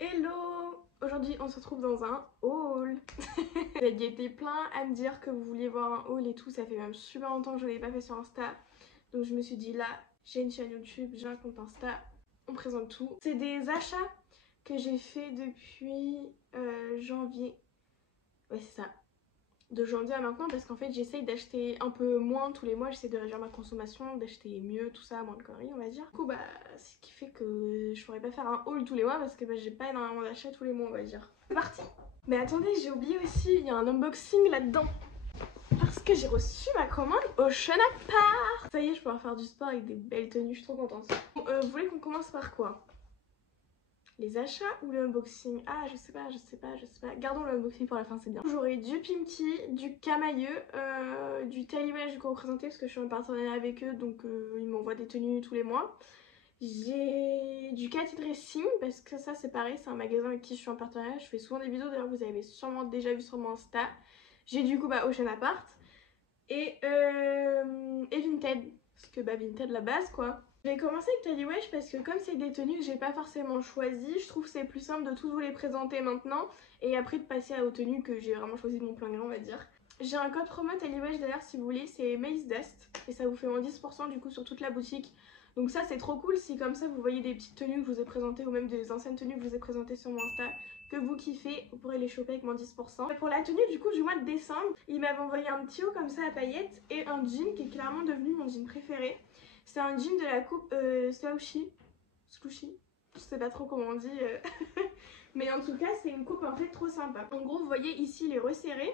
Hello! Aujourd'hui on se retrouve dans un haul. Vous avez été plein à me dire que vous vouliez voir un haul et tout, ça fait même super longtemps que je ne l'ai pas fait sur Insta. Donc je me suis dit là, j'ai une chaîne YouTube, j'ai un compte Insta, on présente tout. C'est des achats que j'ai fait depuis janvier. Ouais c'est ça. De janvier à maintenant parce qu'en fait j'essaye d'acheter un peu moins tous les mois, j'essaie de réduire ma consommation, d'acheter mieux, tout ça, moins de conneries on va dire. Du coup bah ce qui fait que je pourrais pas faire un haul tous les mois parce que bah, j'ai pas énormément d'achats tous les mois on va dire. C'est parti. Mais attendez, j'ai oublié aussi, il y a un unboxing là-dedans. Parce que j'ai reçu ma commande Ocean Apart. Ça y est, je peux pouvoir faire du sport avec des belles tenues, je suis trop contente. Bon, vous voulez qu'on commence par quoi? Les achats ou le unboxing? Ah je sais pas. Gardons le unboxing pour la fin, c'est bien. J'aurai du Pimki, du Camailleux, du Taliwell du coup représenté parce que je suis en partenariat avec eux donc ils m'envoient des tenues tous les mois. J'ai du Cathy Dressing parce que ça c'est pareil, c'est un magasin avec qui je suis en partenariat. Je fais souvent des vidéos, d'ailleurs vous avez sûrement déjà vu sur mon Insta. J'ai du coup Ocean Apart et Vinted. Parce que Vinted la base quoi. Je vais commencer avec Taliwesh parce que comme c'est des tenues que j'ai pas forcément choisies, je trouve que c'est plus simple de tous vous les présenter maintenant et après de passer aux tenues que j'ai vraiment choisies de mon plein gré on va dire. J'ai un code promo Taliwesh d'ailleurs si vous voulez, c'est Maze Dust et ça vous fait moins 10% du coup sur toute la boutique. Donc ça c'est trop cool si comme ça vous voyez des petites tenues que je vous ai présentées ou même des anciennes tenues que je vous ai présentées sur mon Insta que vous kiffez, vous pourrez les choper avec moins 10%. Pour la tenue du coup du mois de décembre, il m'avait envoyé un petit haut comme ça à paillettes et un jean qui est clairement devenu mon jean préféré. C'est un jean de la coupe Slouchy, je sais pas trop comment on dit, mais en tout cas c'est une coupe en fait trop sympa. En gros vous voyez ici il est resserré,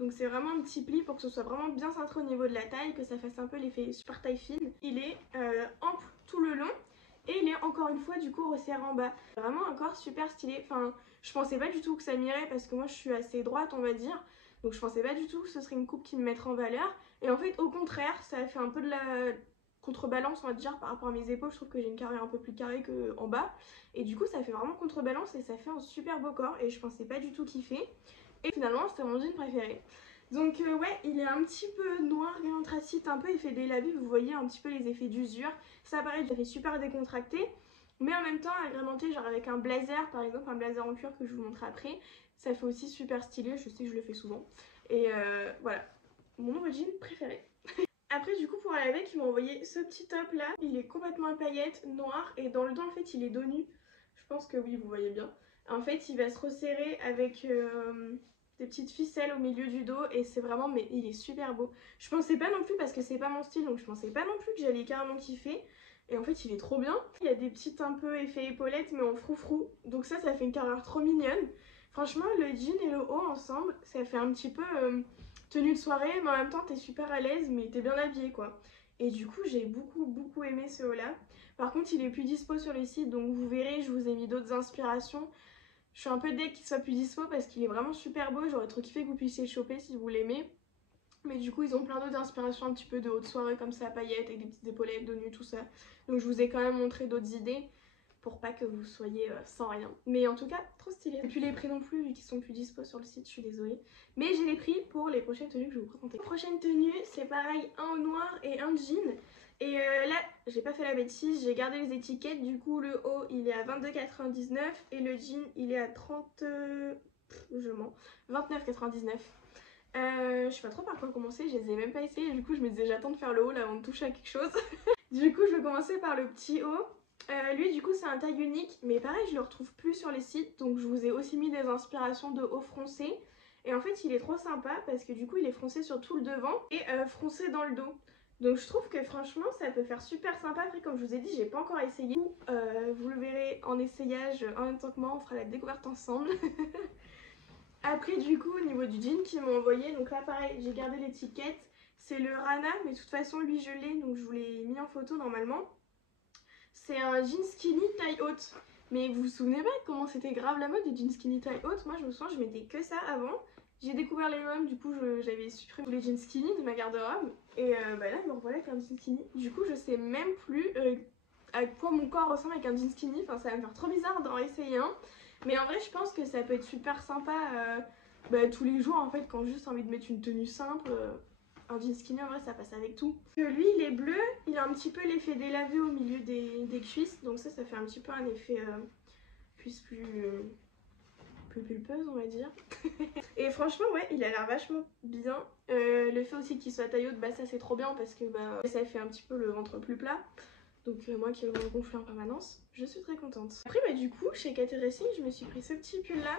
donc c'est vraiment un petit pli pour que ce soit vraiment bien cintré au niveau de la taille, que ça fasse un peu l'effet super taille fine. Il est ample tout le long et il est encore une fois du coup resserré en bas. Vraiment un corps super stylé, enfin je pensais pas du tout que ça m'irait parce que moi je suis assez droite on va dire. Donc je pensais pas du tout que ce serait une coupe qui me mettrait en valeur. Et en fait au contraire ça a fait un peu de la contrebalance on va dire par rapport à mes épaules. Je trouve que j'ai une carrure un peu plus carrée qu'en bas. Et du coup ça fait vraiment contrebalance et ça fait un super beau corps. Et je pensais pas du tout kiffer. Et finalement c'était mon jean préféré. Donc ouais il est un petit peu noir et anthracite un peu. Il fait des lavis, vous voyez un petit peu les effets d'usure. Ça paraît ça fait super décontracté. Mais en même temps agrémenté genre avec un blazer par exemple, un blazer en cuir que je vous montre après. Ça fait aussi super stylé, je sais que je le fais souvent. Et voilà, mon nouveau jean préféré. Après du coup pour aller avec ils m'ont envoyé ce petit top là. Il est complètement à paillettes, noir et dans le dos en fait il est dos nu. Je pense que oui vous voyez bien. En fait il va se resserrer avec des petites ficelles au milieu du dos et c'est vraiment mais il est super beau. Je pensais pas non plus parce que c'est pas mon style donc je pensais pas non plus que j'allais carrément kiffer. Et en fait il est trop bien. Il y a des petites un peu effets épaulettes mais en froufrou. Donc ça fait une carrure trop mignonne. Franchement le jean et le haut ensemble ça fait un petit peu tenue de soirée mais en même temps t'es super à l'aise mais t'es bien habillée quoi. Et du coup j'ai beaucoup aimé ce haut là. Par contre il est plus dispo sur le site donc vous verrez je vous ai mis d'autres inspirations. Je suis un peu deg qu'il soit plus dispo parce qu'il est vraiment super beau. J'aurais trop kiffé que vous puissiez le choper si vous l'aimez. Mais du coup ils ont plein d'autres inspirations un petit peu de haute soirée comme ça à paillettes avec des petites épaulettes, dos nu, tout ça. Donc je vous ai quand même montré d'autres idées pour pas que vous soyez sans rien. Mais en tout cas, trop stylé. Et puis les prix non plus, vu qu'ils sont plus dispo sur le site, je suis désolée. Mais j'ai les prix pour les prochaines tenues que je vais vous présenter. Prochaine tenue, c'est pareil, un au noir et un jean. Et là, j'ai pas fait la bêtise, j'ai gardé les étiquettes. Du coup, le haut, il est à 22,99 et le jean, il est à 29,99. Je sais pas trop par quoi commencer, je les ai même pas essayés. Du coup, je me disais, j'attends de faire le haut là avant de toucher à quelque chose. Du coup, je vais commencer par le petit haut. Lui du coup c'est un taille unique mais pareil je le retrouve plus sur les sites donc je vous ai aussi mis des inspirations de haut froncé et en fait il est trop sympa parce que du coup il est froncé sur tout le devant et froncé dans le dos donc je trouve que franchement ça peut faire super sympa. Après comme je vous ai dit j'ai pas encore essayé, vous le verrez en essayage en même temps que moi, on fera la découverte ensemble. Après du coup au niveau du jean qu'ils m'ont envoyé, donc là pareil j'ai gardé l'étiquette, c'est le Rana mais de toute façon lui je l'ai donc je vous l'ai mis en photo normalement. C'est un jean skinny taille haute. Mais vous vous souvenez pas comment c'était grave la mode du jean skinny taille haute? Moi je me souviens je mettais que ça avant. J'ai découvert les mômes, du coup j'avais supprimé tous les jeans skinny de ma garde-robe. Et bah là me revoilà avec un jean skinny. Du coup je sais même plus à quoi mon corps ressemble avec un jean skinny. Enfin ça va me faire trop bizarre d'en essayer un. Mais en vrai je pense que ça peut être super sympa tous les jours en fait quand juste envie de mettre une tenue simple. Un jean skinny en vrai ça passe avec tout. Lui il est bleu, il a un petit peu l'effet délavé au milieu des cuisses. Donc ça fait un petit peu un effet plus pulpeuse, on va dire. Et franchement, ouais, il a l'air vachement bien. Le fait aussi qu'il soit taille haute, bah ça c'est trop bien parce que bah, ça fait un petit peu le ventre plus plat. Donc moi qui ai le ventre gonflé en permanence, je suis très contente. Après bah du coup, chez Cat Dressing, je me suis pris ce petit pull là.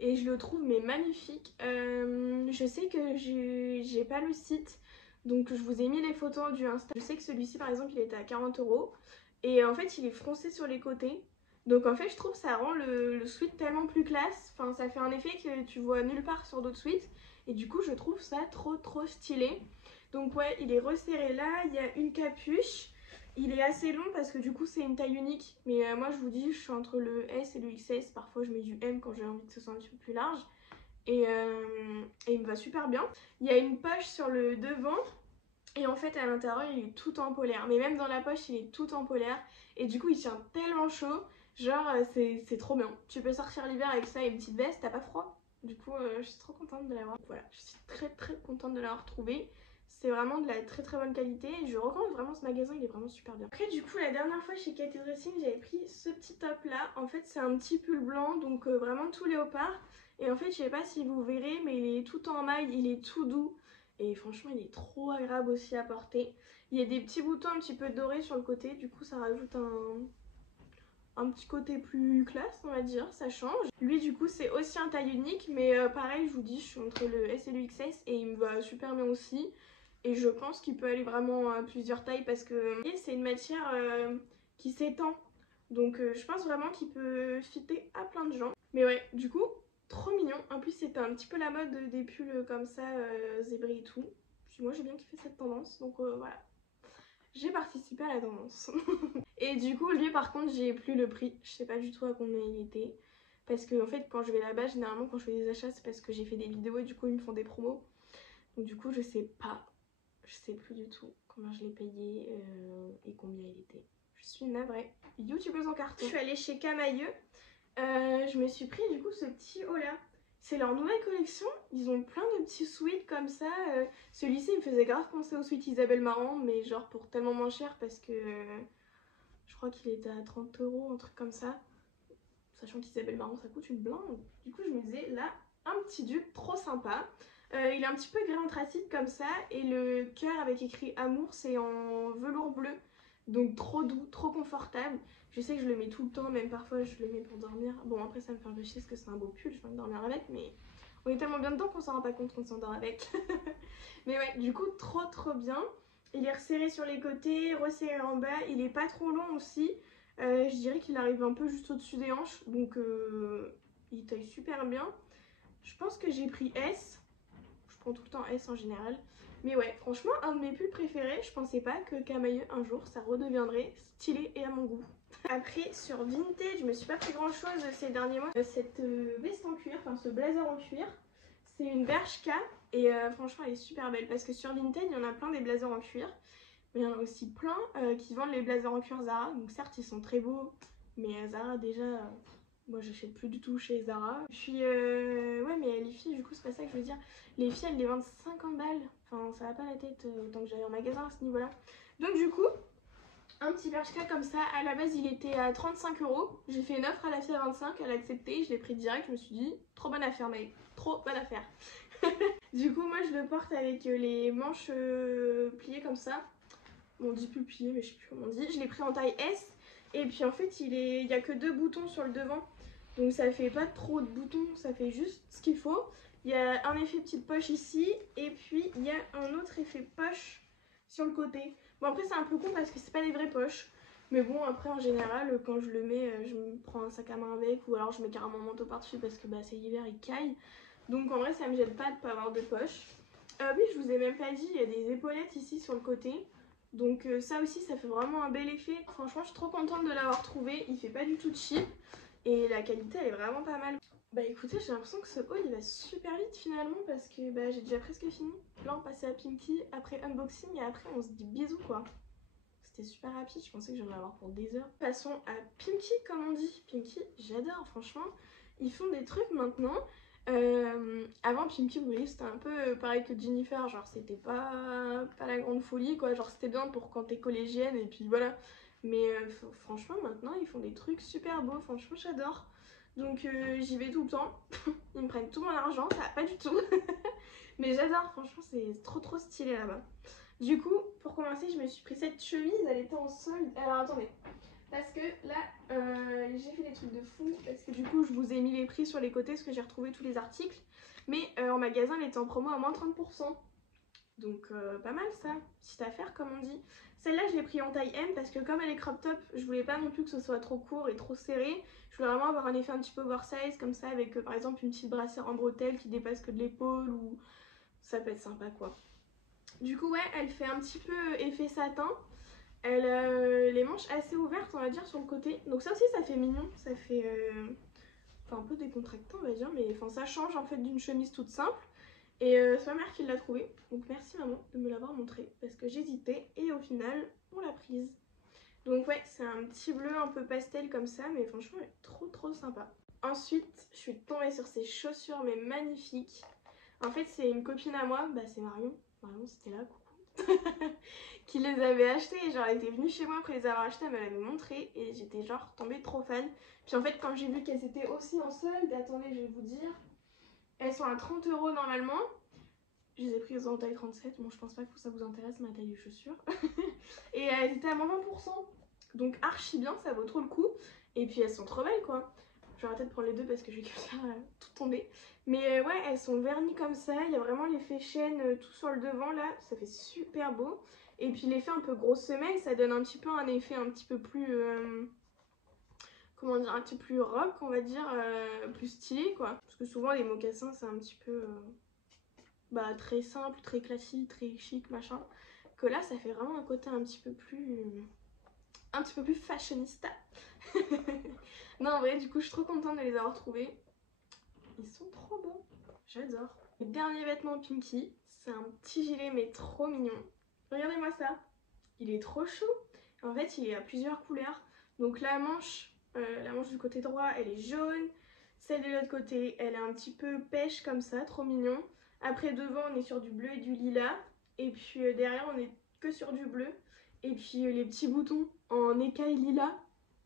Et je le trouve mais magnifique. Je sais que j'ai pas le site, donc je vous ai mis les photos du Insta. Je sais que celui-ci par exemple il était à 40 €. Et en fait il est froncé sur les côtés. Donc en fait je trouve que ça rend le sweat tellement plus classe. Enfin ça fait un effet que tu vois nulle part sur d'autres sweats. Et du coup je trouve ça trop stylé. Donc ouais, il est resserré là, il y a une capuche. Il est assez long parce que du coup c'est une taille unique. Mais moi je vous dis, je suis entre le S et le XS. Parfois je mets du M quand j'ai envie que ce soit un petit peu plus large. Et il me va super bien. Il y a une poche sur le devant. Et en fait à l'intérieur il est tout en polaire. Mais même dans la poche il est tout en polaire. Et du coup il tient tellement chaud. Genre c'est trop bien. Tu peux sortir l'hiver avec ça et une petite veste, t'as pas froid. Du coup je suis trop contente de l'avoir. Voilà, je suis très contente de l'avoir trouvé. C'est vraiment de la très bonne qualité et je recommande vraiment ce magasin, il est vraiment super bien. Après du coup la dernière fois chez Cat Dressing j'avais pris ce petit top là. En fait c'est un petit pull blanc donc vraiment tout léopard. Et en fait je sais pas si vous verrez mais il est tout en maille, il est tout doux. Et franchement il est trop agréable aussi à porter. Il y a des petits boutons un petit peu dorés sur le côté, du coup ça rajoute un petit côté plus classe on va dire, ça change. Lui du coup c'est aussi un taille unique mais pareil je vous dis je suis entre le S et le XS et il me va super bien aussi. Et je pense qu'il peut aller vraiment à plusieurs tailles parce que c'est une matière qui s'étend. Donc je pense vraiment qu'il peut fitter à plein de gens. Mais ouais, du coup, trop mignon. En plus c'était un petit peu la mode des pulls comme ça, zébrés et tout. Puis moi j'ai bien kiffé cette tendance, donc voilà. J'ai participé à la tendance. Et du coup, lui par contre, j'ai plus le prix. Je sais pas du tout à combien il était. Parce que en fait, quand je vais là-bas, généralement quand je fais des achats, c'est parce que j'ai fait des vidéos et du coup ils me font des promos. Donc du coup, je sais pas. Je sais plus du tout combien je l'ai payé et combien il était. Je suis navrée. Youtubeuse en carton. Je suis allée chez Camailleux. Je me suis pris du coup ce petit haut là. C'est leur nouvelle collection. Ils ont plein de petits sweats comme ça. Celui-ci il me faisait grave penser au sweat Isabelle Marant, mais genre pour tellement moins cher parce que je crois qu'il était à 30 €, un truc comme ça. Sachant qu'Isabelle Marant ça coûte une blinde. Du coup je me disais là, un petit dupe trop sympa. Il est un petit peu gris anthracite comme ça et le cœur avec écrit amour c'est en velours bleu. Donc trop doux, trop confortable. Je sais que je le mets tout le temps, même parfois je le mets pour dormir. Bon après ça me fait un peu chier parce que c'est un beau pull, je vais dormir avec, mais on est tellement bien dedans qu'on s'en rend pas compte qu'on s'endort avec. Mais ouais, du coup trop bien. Il est resserré sur les côtés, resserré en bas, il est pas trop long aussi. Je dirais qu'il arrive un peu juste au-dessus des hanches, donc il taille super bien. Je pense que j'ai pris S. Je prends tout le temps S en général. Mais ouais, franchement, un de mes pulls préférés. Je pensais pas que Camailleux, un jour, ça redeviendrait stylé et à mon goût. Après, sur Vinted, je me suis pas pris grand chose ces derniers mois. Cette veste en cuir, enfin ce blazer en cuir, c'est une Bershka. Et franchement, elle est super belle. Parce que sur Vinted, il y en a plein des blazers en cuir. Mais il y en a aussi plein qui vendent les blazers en cuir Zara. Donc certes, ils sont très beaux. Mais Zara, déjà... moi j'achète plus du tout chez Zara. Puis ouais mais les filles du coup c'est pas ça que je veux dire. Les filles elles les vendent 50 balles. Enfin ça va pas la tête autant que j'aille en magasin à ce niveau là. Donc du coup un petit Bershka comme ça. À la base il était à 35 €. J'ai fait une offre à la fille à 25, elle a accepté. Je l'ai pris direct, je me suis dit trop bonne affaire mec. Trop bonne affaire. Du coup moi je le porte avec les manches pliées comme ça. Bon on dit plus plié mais je sais plus comment on dit. Je l'ai pris en taille S. Et puis en fait il y a que 2 boutons sur le devant. Donc ça fait pas trop de boutons, ça fait juste ce qu'il faut. Il y a un effet petite poche ici et puis il y a un autre effet poche sur le côté. Bon après c'est un peu con parce que c'est pas des vraies poches. Mais bon après en général quand je le mets je me prends un sac à main avec ou alors je mets carrément un manteau par dessus parce que bah, c'est l'hiver il caille. Donc en vrai ça me gêne pas de pas avoir de poche. Oui je vous ai même pas dit, il y a des épaulettes ici sur le côté. Donc ça aussi ça fait vraiment un bel effet. Franchement je suis trop contente de l'avoir trouvé, il fait pas du tout cheap. Et la qualité elle est vraiment pas mal. Bah écoutez j'ai l'impression que ce haul il va super vite finalement parce que bah, j'ai déjà presque fini. Là on passait à Pimki après unboxing et après on se dit bisous quoi. C'était super rapide, je pensais que j'en allais avoir pour des heures. Passons à Pimki comme on dit. Pimki j'adore franchement. Ils font des trucs maintenant. Avant Pimki vous voyez c'était un peu pareil que Jennifer. Genre c'était pas la grande folie quoi. Genre c'était bien pour quand t'es collégienne et puis voilà. Mais franchement maintenant ils font des trucs super beaux, franchement j'adore. Donc j'y vais tout le temps. Ils me prennent tout mon argent, ça va pas du tout. Mais j'adore, franchement c'est trop stylé là-bas. Du coup, pour commencer, je me suis pris cette chemise, elle était en solde. Alors attendez, parce que là, j'ai fait des trucs de fou. Parce que du coup, je vous ai mis les prix sur les côtés, parce que j'ai retrouvé tous les articles. Mais en magasin, elle était en promo à moins 30%. Donc pas mal ça, petite affaire comme on dit. Celle-là, je l'ai pris en taille M parce que comme elle est crop top, je voulais pas non plus que ce soit trop court et trop serré. Je voulais vraiment avoir un effet un petit peu oversize comme ça avec par exemple une petite brassière en bretelle qui dépasse que de l'épaule ou ça peut être sympa quoi. Du coup ouais, elle fait un petit peu effet satin. Elle a les manches assez ouvertes on va dire sur le côté. Donc ça aussi ça fait mignon, ça fait enfin, un peu décontractant on va dire, mais enfin, ça change en fait d'une chemise toute simple. Et c'est ma mère qui l'a trouvée, donc merci maman de me l'avoir montré parce que j'hésitais et au final on l'a prise. Donc ouais, c'est un petit bleu un peu pastel comme ça, mais franchement elle est trop sympa. Ensuite, je suis tombée sur ces chaussures mais magnifiques. En fait c'est une copine à moi, bah c'est Marion, Marion c'était là, coucou, qui les avait achetées et genre elle était venue chez moi après les avoir achetées, elle me l'avait montré et j'étais genre tombée trop fan. Puis en fait quand j'ai vu qu'elles étaient aussi en solde, attendez je vais vous dire, elles sont à 30 € normalement. Je les ai prises en taille 37. Bon, je pense pas que ça vous intéresse ma taille de chaussures. Et elles étaient à moins 20%. Donc archi bien, ça vaut trop le coup. Et puis elles sont trop belles quoi. Je vais arrêter de prendre les deux parce que je vais que faire tout tomber. Mais ouais, elles sont vernies comme ça. Il y a vraiment l'effet chaîne tout sur le devant là. Ça fait super beau. Et puis l'effet un peu grosse semelle, ça donne un petit peu un effet un petit peu plus... comment dire, un petit peu plus rock on va dire, plus stylé quoi. Parce que souvent les mocassins c'est un petit peu bah, très simple, très classique, très chic machin. Que là ça fait vraiment un côté un petit peu plus fashionista. Non en vrai du coup je suis trop contente de les avoir trouvés. Ils sont trop beaux, j'adore. Le dernier vêtement Pinky, c'est un petit gilet mais trop mignon. Regardez-moi ça, il est trop chou. En fait il est à plusieurs couleurs. Donc la manche du côté droit elle est jaune, celle de l'autre côté elle est un petit peu pêche comme ça, trop mignon. Après devant on est sur du bleu et du lilas, et puis derrière on est que sur du bleu. Et puis les petits boutons en écaille lilas,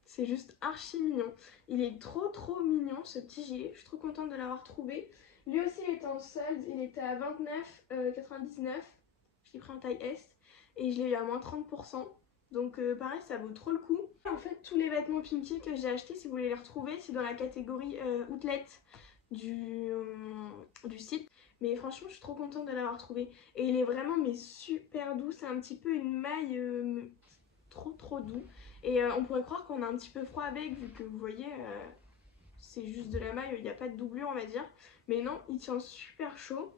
c'est juste archi mignon. Il est trop mignon ce petit gilet, je suis trop contente de l'avoir trouvé. Lui aussi il était en solde, il était à 29,99 €, je l'ai pris en taille S et je l'ai eu à moins 30%. Donc pareil ça vaut trop le coup. En fait tous les vêtements Pinky que j'ai achetés, si vous voulez les retrouver, c'est dans la catégorie outlet du site. Mais franchement je suis trop contente de l'avoir trouvé. Et il est vraiment mais super doux, c'est un petit peu une maille trop doux. Et on pourrait croire qu'on a un petit peu froid avec vu que vous voyez c'est juste de la maille, il n'y a pas de doublure on va dire. Mais non, il tient super chaud.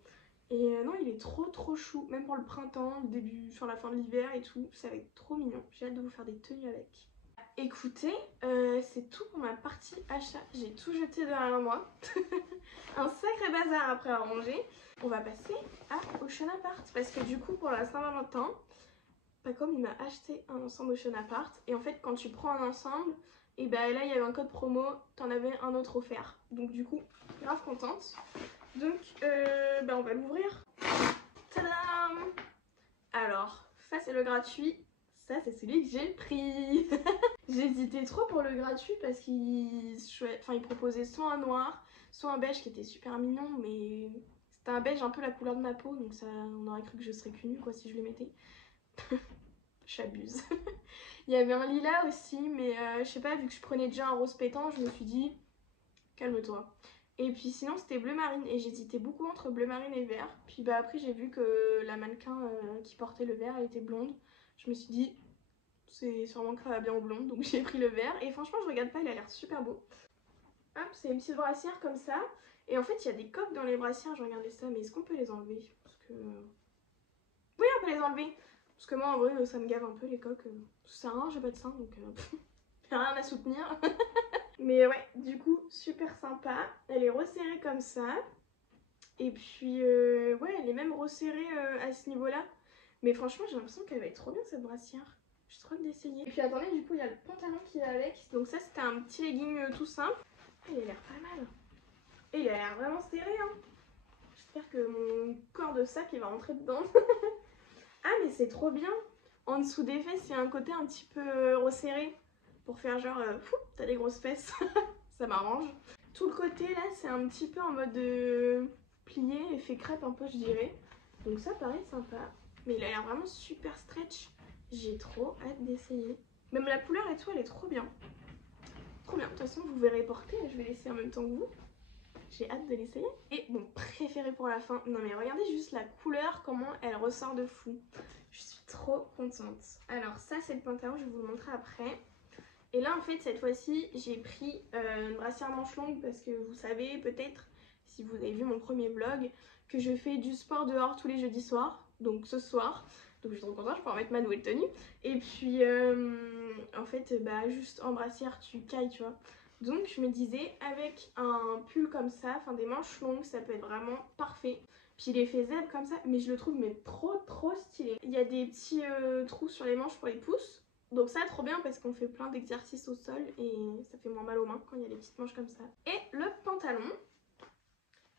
Et non, il est trop chou, même pour le printemps, le début, sur la fin de l'hiver et tout, ça va être trop mignon. J'ai hâte de vous faire des tenues avec. Écoutez, c'est tout pour ma partie achat. J'ai tout jeté derrière moi. Un sacré bazar après à ranger. On va passer à Ocean Apart parce que du coup pour la Saint-Valentin, Pacom il m'a acheté un ensemble Ocean Apart. Et en fait quand tu prends un ensemble, et ben là il y avait un code promo, t'en avais un autre offert. Donc du coup, grave contente. Donc on va l'ouvrir. Tadam! Alors, ça c'est le gratuit, ça c'est celui que j'ai pris. J'hésitais trop pour le gratuit parce qu'il proposait soit un noir, soit un beige qui était super mignon, mais c'était un beige un peu la couleur de ma peau, donc ça, on aurait cru que je serais cul nue quoi si je le mettais. J'abuse. Il y avait un lilas aussi, mais je sais pas, vu que je prenais déjà un rose pétant, je me suis dit calme-toi. Et puis sinon c'était bleu marine et j'hésitais beaucoup entre bleu marine et vert. Puis bah après j'ai vu que la mannequin qui portait le vert elle était blonde. Je me suis dit c'est sûrement que ça va bien au blond, donc j'ai pris le vert. Et franchement je regarde pas, il a l'air super beau. Hop, c'est une petite brassière comme ça. Et en fait il y a des coques dans les brassières, je regardais ça, mais est-ce qu'on peut les enlever? Parce que... oui on peut les enlever. Parce que moi en vrai ça me gave un peu les coques. Ça sert à rien, j'ai pas de sein donc rien à soutenir. Mais ouais, du coup, super sympa. Elle est resserrée comme ça. Et puis, ouais, elle est même resserrée à ce niveau-là. Mais franchement, j'ai l'impression qu'elle va être trop bien cette brassière. J'ai trop hâte d'essayer. Et puis attendez, du coup, il y a le pantalon qui est avec. Donc ça, c'était un petit legging tout simple. Il a l'air pas mal. Et il a l'air vraiment serré, hein. J'espère que mon corps de sac, il va rentrer dedans. Ah, mais c'est trop bien. En dessous des fesses, il y a un côté un petit peu resserré. Pour faire genre, t'as des grosses fesses. Ça m'arrange. Tout le côté là c'est un petit peu en mode plié, effet crêpe un peu je dirais. Donc ça paraît sympa. Mais il a l'air vraiment super stretch. J'ai trop hâte d'essayer. Même la couleur et tout elle est trop bien. Trop bien, de toute façon vous verrez porter, je vais l'essayer en même temps que vous. J'ai hâte de l'essayer. Et mon préféré pour la fin, non mais regardez juste la couleur, comment elle ressort de fou. Je suis trop contente. Alors ça c'est le pantalon, je vais vous le montrer après. Et là en fait cette fois-ci j'ai pris une brassière manche longue parce que vous savez peut-être, si vous avez vu mon premier vlog, que je fais du sport dehors tous les jeudis soirs. Donc ce soir, donc je suis trop contente, je peux remettre ma nouvelle tenue. Et puis en fait bah juste en brassière tu cailles tu vois. Donc je me disais avec un pull comme ça, enfin des manches longues, ça peut être vraiment parfait. Puis l'effet zèbre comme ça, mais je le trouve mais trop stylé. Il y a des petits trous sur les manches pour les pouces. Donc ça trop bien parce qu'on fait plein d'exercices au sol et ça fait moins mal aux mains quand il y a les petites manches comme ça. Et le pantalon.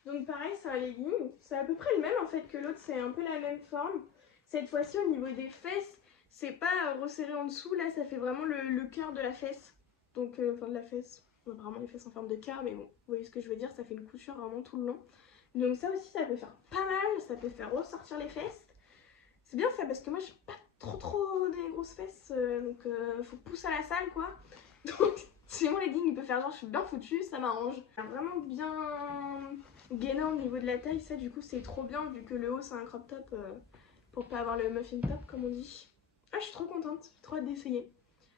Donc pareil c'est un legging, c'est à peu près le même en fait que l'autre, c'est un peu la même forme. Cette fois-ci au niveau des fesses, c'est pas resserré en dessous, là ça fait vraiment le cœur de la fesse. Donc enfin de la fesse, vraiment les fesses en forme de cœur, mais bon, vous voyez ce que je veux dire, ça fait une couture vraiment tout le long. Donc ça aussi ça peut faire pas mal, ça peut faire ressortir les fesses. C'est bien ça parce que moi j'ai pas trop des grosses fesses, donc faut pousser à la salle quoi. Donc si mon legging il peut faire genre je suis bien foutue, ça m'arrange. Vraiment bien gainant au niveau de la taille, ça du coup c'est trop bien vu que le haut c'est un crop top pour pas avoir le muffin top comme on dit. Ah je suis trop contente, j'ai trop hâte d'essayer.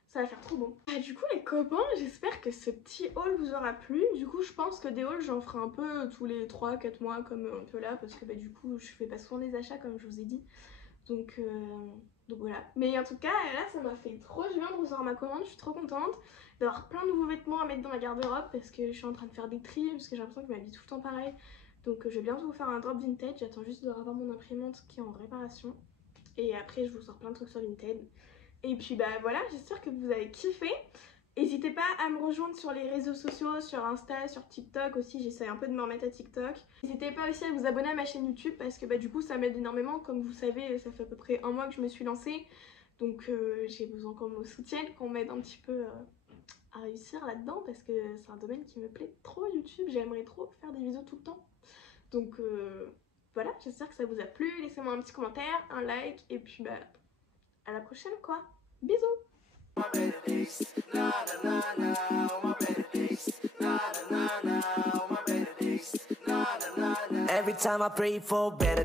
Ça va faire trop bon. Ah, du coup les copains, j'espère que ce petit haul vous aura plu. Du coup je pense que des hauls j'en ferai un peu tous les 3-4 mois comme un peu là parce que bah, du coup je fais pas souvent des achats comme je vous ai dit. Donc voilà. Mais en tout cas là ça m'a fait trop du bien de recevoir ma commande, je suis trop contente d'avoir plein de nouveaux vêtements à mettre dans ma garde-robe parce que je suis en train de faire des tris parce que j'ai l'impression que je m'habille tout le temps pareil. Donc je vais bientôt vous faire un drop Vinted, j'attends juste de revoir mon imprimante qui est en réparation. Et après je vous sors plein de trucs sur Vinted. Et puis bah voilà, j'espère que vous avez kiffé. N'hésitez pas à me rejoindre sur les réseaux sociaux, sur Insta, sur TikTok aussi, j'essaie un peu de me remettre à TikTok. N'hésitez pas aussi à vous abonner à ma chaîne YouTube parce que bah, du coup ça m'aide énormément. Comme vous savez, ça fait à peu près un mois que je me suis lancée. Donc j'ai besoin qu'on me soutienne, qu'on m'aide un petit peu à réussir là-dedans parce que c'est un domaine qui me plaît trop YouTube. J'aimerais trop faire des vidéos tout le temps. Donc voilà, j'espère que ça vous a plu. Laissez-moi un petit commentaire, un like et puis bah à la prochaine quoi. Bisous! Every time I pray for better